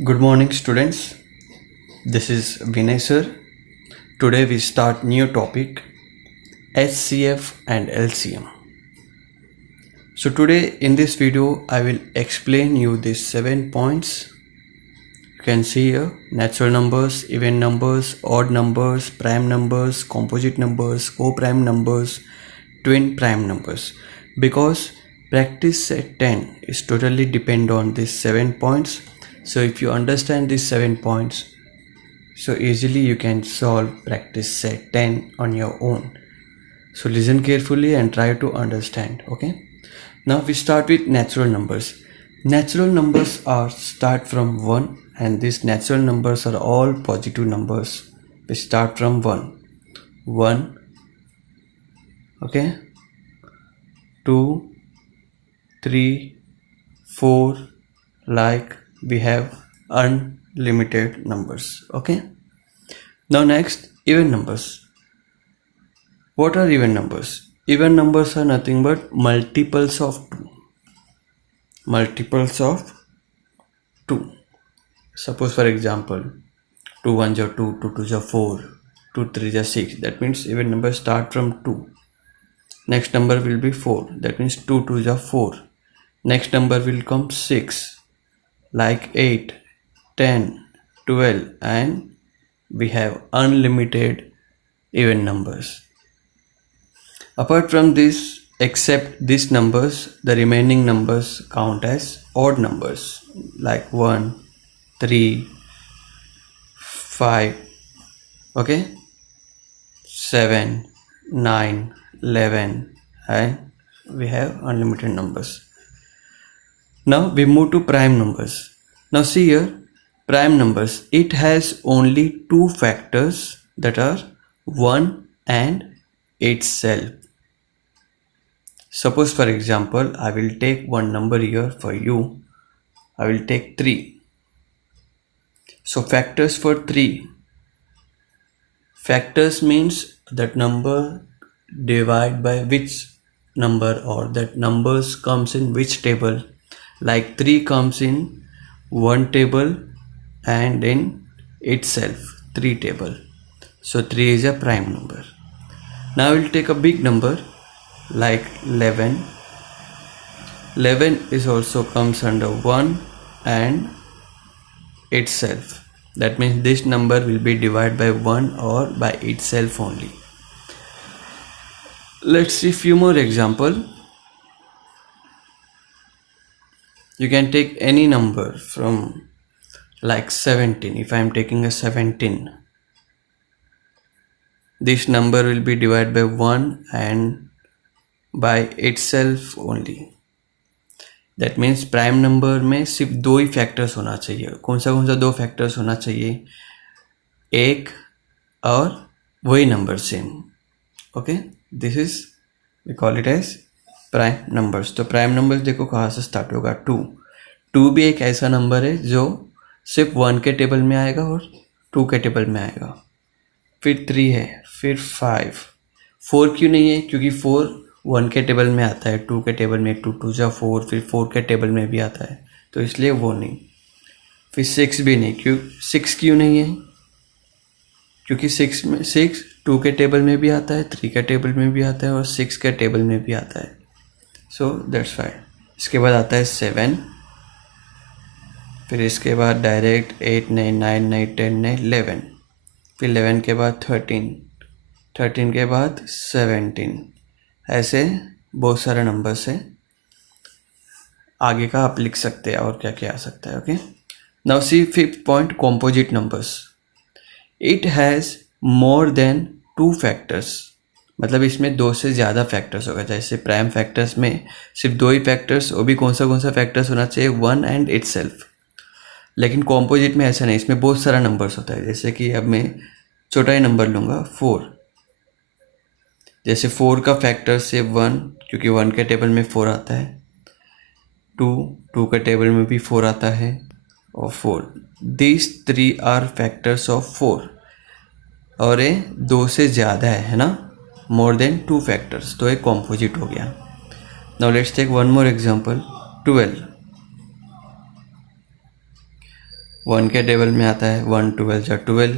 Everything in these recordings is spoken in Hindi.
Good morning, students. This is Vinay sir. Today we start new topic HCF and LCM. So today in this video I will explain you these 7 points. You can see here natural numbers, even numbers, odd numbers, prime numbers, composite numbers, co-prime numbers, twin prime numbers. Because practice set 10 is totally depend on these 7 points. So if you understand these 7 points, so easily you can solve practice set 10 on your own. So listen carefully and try to understand. Okay, now we start with natural numbers. Natural numbers are start from 1, and these natural numbers are all positive numbers. We start from 1, okay, 2, 3, 4, like we have unlimited numbers. Okay, now next, even numbers. What are even numbers? Even numbers are nothing but multiples of 2. Multiples of 2. Suppose for example 2 1s are 2, 2 2s are 4, 2 3s are 6. That means even numbers start from 2. Next number will be 4. That means 2 2s are 4. Next number will come 6, like 8, 10, 12, and we have unlimited even numbers. Apart from this, except these numbers, the remaining numbers count as odd numbers, like 1, 3, 5, okay, 7, 9, 11, and we have unlimited numbers. Now we move to prime numbers. Now see here, prime numbers, it has only two factors, that are 1 and itself. Suppose for example, I will take one number here for you. I will take 3. So factors for 3. Factors means that number divide by which number, or that numbers comes in which table. Like 3 comes in one table and in itself 3 table. So 3 is a prime number. Now we'll take a big number like 11. 11 is also comes under 1 and itself. That means this number will be divided by 1 or by itself only. Let's see few more example. You can take any number from like 17. If I am taking a 17, this number will be divided by 1 and by itself only. That means prime number में सिर्फ 2 ही फैक्टर्स होना चाहिए. कौन सा 2 फैक्टर्स होना चाहिए? एक और वही number same. Okay, this is we call it as prime numbers. तो प्राइम नंबर्स देखो कहाँ से स्टार्ट होगा. 2 भी एक ऐसा नंबर है जो सिर्फ 1 के टेबल में आएगा और 2 के टेबल में आएगा. फिर 3 है, फिर 5. 4 क्यों नहीं है? क्योंकि 4 1 के टेबल में आता है, 2 के टेबल में 2 2 जा 4, फिर 4 के टेबल में भी आता है, तो इसलिए वो नहीं. फिर 6 भी नहीं. 6 क्यों नहीं है? क्योंकि 6 2 के टेबल में भी आता है, 3 के टेबल में भी आता है और 6 के टेबल में भी आता है. So that's why. इसके बाद आता है 7. फिर इसके बाद डायरेक्ट 8 नहीं, 9 नहीं, 10 नहीं, 11. फिर 11 के बाद 13 के बाद 17. ऐसे बहुत सारे नंबर्स है. आगे का आप लिख सकते हैं और क्या क्या आ सकता है. Okay, now C fifth point, composite numbers. It has more than 2 factors. मतलब इसमें 2 से ज़्यादा फैक्टर्स होगा. जैसे प्राइम फैक्टर्स में सिर्फ 2 ही फैक्टर्स, वो भी कौन सा फैक्टर्स होना चाहिए? 1 एंड इटसेल्फ. लेकिन कॉम्पोजिट में ऐसा नहीं, इसमें बहुत सारा नंबर्स होता है. जैसे कि अब मैं छोटा ही नंबर लूँगा 4. जैसे 4 का फैक्टर से 1, क्योंकि 1 के टेबल में 4 आता है. 2 के टेबल में भी 4 आता है और 4. This 3 are factors of 4. और ये 2 से ज़्यादा है ना, मोर देन 2 फैक्टर्स, तो एक कॉम्पोजिट हो गया. Now let's take one more example, 12. 1 के टेबल में आता है 1 12 जा 12,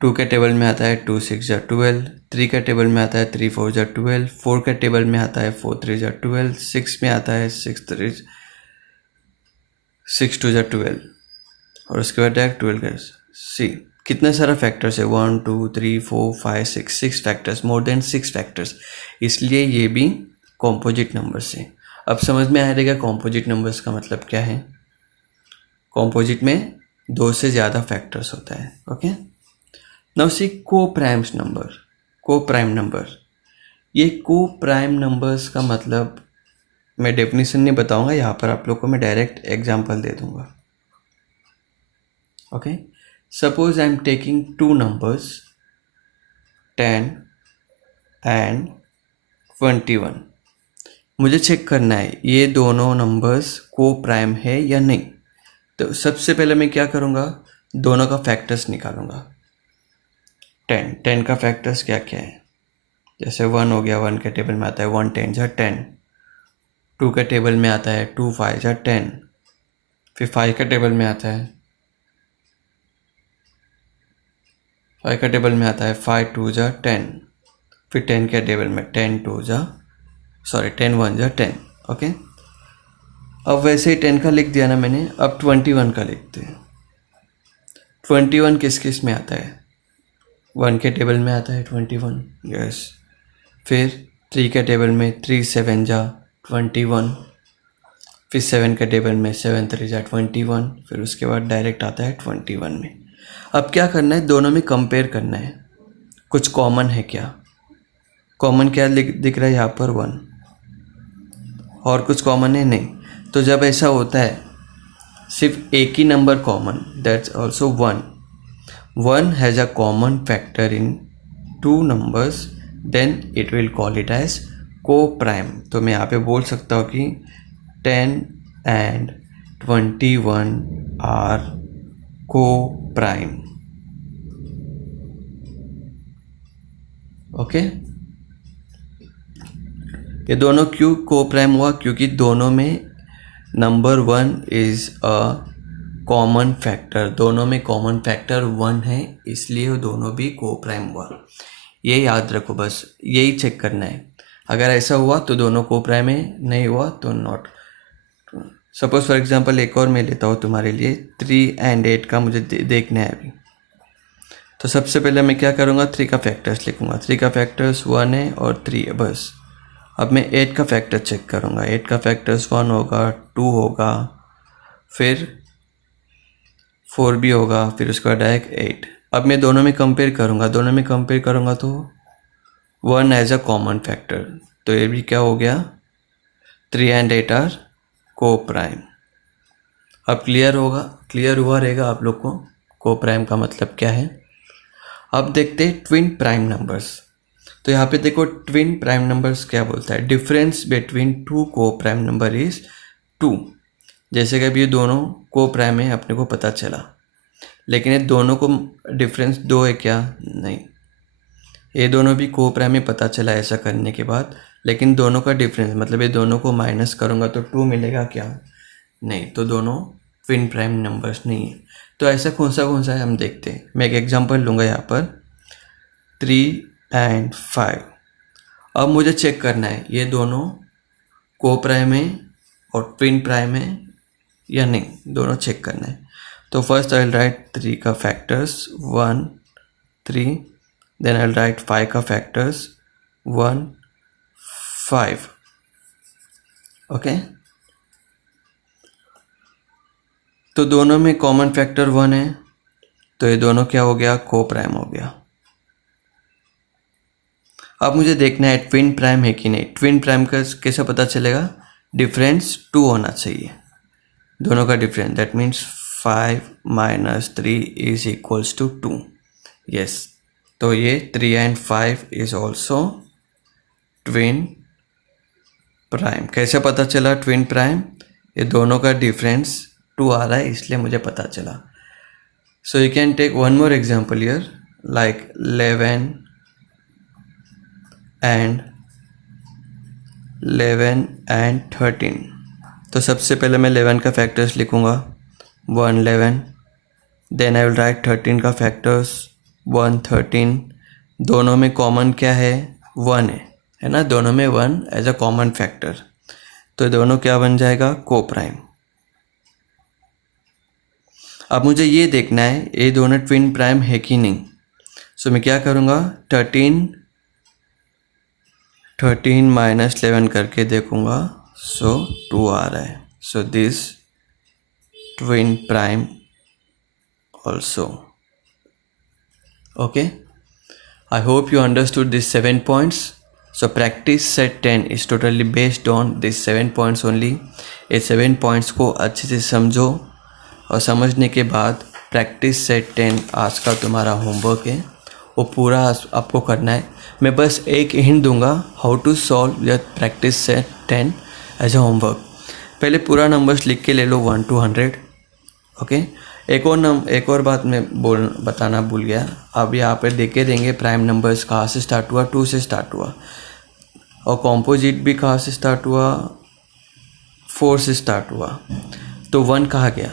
2 के टेबल में आता है 2 6 जा 12, 3 के टेबल में आता है 3 4 जा 12, 4 के टेबल में आता है 4 3 जा 12, 6 में आता है 6 2 जा 12 और उसके बाद डायरेक्ट 12 का सी कितने सारा फैक्टर्स है 1 2 3 4 5 6 फैक्टर्स, मोर देन 6 फैक्टर्स, इसलिए ये भी कॉम्पोजिट नंबर्स है। अब समझ में आ रहेगा कॉम्पोजिट नंबर्स का मतलब क्या है। कॉम्पोजिट में 2 से ज़्यादा फैक्टर्स होता है। ओके, नाउ सी को प्राइम्स नंबर। को प्राइम नंबर, ये को प्राइम नंबर्स का मतलब मैं डेफिनेशन नहीं बताऊंगा, यहाँ पर आप लोग को मैं डायरेक्ट एग्जांपल दे दूंगा। Okay, suppose I am taking 2 numbers 10 and 21। मुझे चेक करना है ये दोनों नंबर्स को प्राइम है या नहीं। तो सबसे पहले मैं क्या करूँगा, दोनों का फैक्टर्स निकालूंगा। 10 का फैक्टर्स क्या क्या है, जैसे 1 हो गया, 1 के टेबल में आता है 1 10 जा 10, 2 के टेबल में आता है 2 5 जा 10, फिर 5 के टेबल में आता है 5 के टेबल में आता है 5 2 जा 10, फिर 10 के टेबल में 10 1 जा 10। ओके, अब वैसे ही 10 का लिख दिया ना मैंने, अब 21 का लिखते हैं। 21 किस किस में आता है, 1 के टेबल में आता है 21, यस। फिर 3 के टेबल में 3 7 जा 21, फिर 7 के टेबल में 7 3 जा 21, फिर उसके बाद डायरेक्ट आता है 21 में। अब क्या करना है, दोनों में कंपेयर करना है, कुछ कॉमन है क्या। कॉमन क्या दिख रहा है यहाँ पर 1, और कुछ कॉमन है नहीं। तो जब ऐसा होता है सिर्फ एक ही number common, that's also 1 has a common factor in 2 numbers, then it will call it as coprime. तो मैं यहाँ पे बोल सकता हूँ कि 10 and 21 are coprime. Okay, ये दोनों क्यों को प्राइम हुआ, क्योंकि दोनों में number 1 is a common factor, दोनों में कॉमन फैक्टर 1 है, इसलिए वो दोनों भी को प्राइम हुआ। ये याद रखो, बस यही चेक करना है। अगर ऐसा हुआ तो दोनों को प्राइम है, नहीं हुआ तो नॉट। सपोज फॉर एग्जांपल एक और मैं लेता हूँ तुम्हारे लिए, 3 एंड 8 का मुझे देखना है अभी। तो सबसे पहले मैं क्या करूँगा, 3 का फैक्टर्स लिखूँगा। 3 का फैक्टर्स 1 है और 3 है, बस। अब मैं 8 का फैक्टर चेक करूँगा। 8 का फैक्टर्स 1 होगा, 2 होगा, फिर 4 भी होगा, फिर उसके बाद डायरेक्ट 8। अब मैं दोनों में कंपेयर करूँगा तो 1 एज अ कॉमन फैक्टर, तो ये भी क्या हो गया, 3 एंड 8 आर को प्राइम। अब क्लियर हुआ रहेगा आप लोग को प्राइम का मतलब क्या है। अब देखते हैं ट्विन प्राइम नंबर्स। तो यहाँ पे देखो ट्विन प्राइम नंबर्स क्या बोलता है, डिफरेंस बिटवीन 2 को प्राइम नंबर इज 2। जैसे कि अभी ये दोनों को प्राइम है अपने को पता चला, लेकिन ये दोनों को डिफरेंस 2 है क्या, नहीं। ये दोनों भी को प्राइम में पता चला ऐसा करने के बाद, लेकिन दोनों का डिफरेंस मतलब ये दोनों को माइनस करूँगा तो 2 मिलेगा क्या, नहीं। तो दोनों ट्विन प्राइम नंबर्स नहीं है। तो ऐसा कौन सा है हम देखते हैं। मैं एक एग्जांपल लूँगा यहाँ पर 3 एंड 5। अब मुझे चेक करना है ये दोनों को प्राइम है और ट्विन प्राइम है या नहीं, दोनों चेक करना है। तो फर्स्ट आई विल राइट 3 का factors 1 3, then I will write 5 का फैक्टर्स 1 5। ओके, तो दोनों में कॉमन फैक्टर 1 है, तो ये दोनों क्या हो गया, को प्राइम हो गया। अब मुझे देखना है ट्विन प्राइम है कि नहीं। ट्विन प्राइम का कैसे पता चलेगा, डिफरेंस 2 होना चाहिए दोनों का difference, that means 5 - 3 is equals to 2। Yes, तो ये 3 and 5 is also twin prime. कैसे पता चला ट्विन प्राइम, ये दोनों का डिफरेंस 2 आ रहा है इसलिए मुझे पता चला। So you can take one more example here, like 11 and 13। तो सबसे पहले मैं 11 का फैक्टर्स लिखूँगा 111, देन आई विल राइट 13 का फैक्टर्स 113, दोनों में कॉमन क्या है 1 है ना, दोनों में 1 एज अ कॉमन फैक्टर, तो दोनों क्या बन जाएगा को प्राइम। अब मुझे ये देखना है ये दोनों ट्विन प्राइम है कि नहीं, सो मैं क्या करूँगा 13 माइनस 11 करके देखूँगा, सो 2 आ रहा है, so this twin prime also. Okay, I hope you understood these 7 points. So practice set 10 is totally based on these 7 points only. ये 7 points को अच्छे से समझो और समझने के बाद प्रैक्टिस सेट 10 आज का तुम्हारा होमवर्क है वो पूरा आपको करना है। मैं बस एक हिंट दूंगा how to solve your practice set 10 as a homework. पहले पूरा नंबर्स लिख के ले लो 1 to 100। ओके, एक और बात मैं बताना भूल गया। अब यहाँ पर देखे देंगे प्राइम नंबर्स कहाँ से स्टार्ट हुआ, 2 से स्टार्ट हुआ, और कॉम्पोजिट भी कहाँ से स्टार्ट हुआ, 4 से स्टार्ट हुआ, तो 1 कहाँ गया,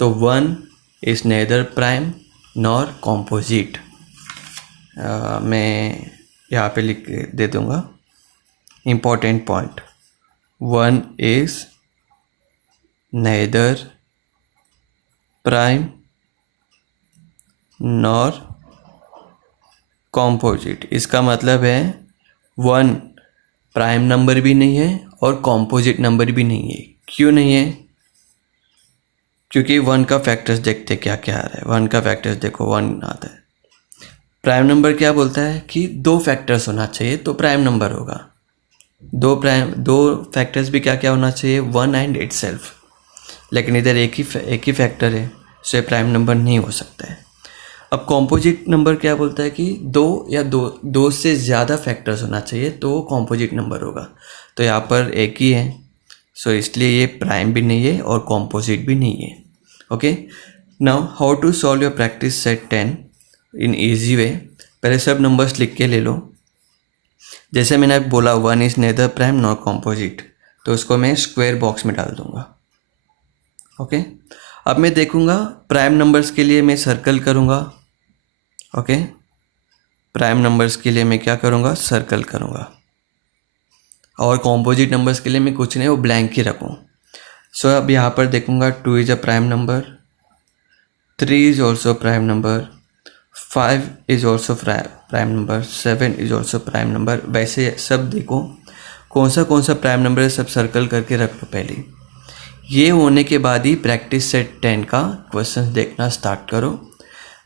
तो 1 is neither prime nor composite. मैं यहाँ पे लिख दे दूँगा important point, 1 is neither prime nor composite. इसका मतलब है 1 प्राइम नंबर भी नहीं है और कॉम्पोजिट नंबर भी नहीं है। क्यों नहीं है, क्योंकि 1 का फैक्टर्स देखते क्या क्या आ रहा है। 1 का फैक्टर्स देखो 1 आता है। प्राइम नंबर क्या बोलता है कि 2 फैक्टर्स होना चाहिए तो प्राइम नंबर होगा। 2 फैक्टर्स भी क्या क्या होना चाहिए, 1 एंड इटसेल्फ, लेकिन इधर एक ही फैक्टर है, सो ये प्राइम नंबर नहीं हो सकता है। अब कॉम्पोजिट नंबर क्या बोलता है कि 2 से ज़्यादा फैक्टर्स होना चाहिए तो वो कॉम्पोजिट नंबर होगा, तो यहाँ पर एक ही है, सो इसलिए ये प्राइम भी नहीं है और कॉम्पोजिट भी नहीं है। Okay, now how to solve your practice set 10 in easy way. पहले सब नंबर्स लिख के ले लो। जैसे मैंने बोला 1 is neither prime nor composite, तो उसको मैं स्क्वायर बॉक्स में डाल दूँगा। ओके, अब मैं देखूंगा प्राइम नंबर्स के लिए मैं सर्कल करूंगा। ओके, प्राइम नंबर्स के लिए मैं क्या करूंगा, सर्कल करूंगा, और कॉम्पोजिट नंबर्स के लिए मैं कुछ नहीं, वो ब्लैंक ही रखूँ। सो अब यहाँ पर देखूंगा 2 is a prime number, 3 is also prime number, 5 is also prime number, 7 is also prime number. वैसे सब देखो कौन सा प्राइम नंबर है, सब सर्कल करके रख लो पहले। ये होने के बाद ही प्रैक्टिस सेट 10 का क्वेश्चन देखना स्टार्ट करो।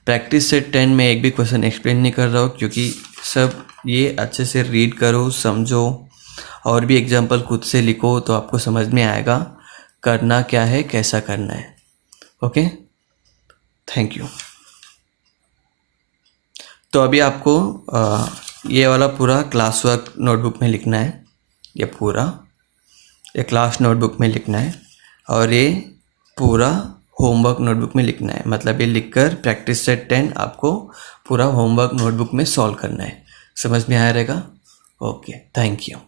प्रैक्टिस सेट 10 में एक भी क्वेश्चन एक्सप्लेन नहीं कर रहा हूँ, क्योंकि सब ये अच्छे से रीड करो, समझो, और भी एग्जांपल खुद से लिखो तो आपको समझ में आएगा करना क्या है, कैसा करना है। Okay, thank you. तो अभी आपको ये वाला पूरा क्लास वर्क नोटबुक में लिखना है, ये पूरा ये क्लास नोटबुक में लिखना है, और ये पूरा होमवर्क नोटबुक में लिखना है। मतलब ये लिखकर प्रैक्टिस सेट 10 आपको पूरा होमवर्क नोटबुक में सॉल्व करना है। समझ में आया रहेगा? Okay, thank you.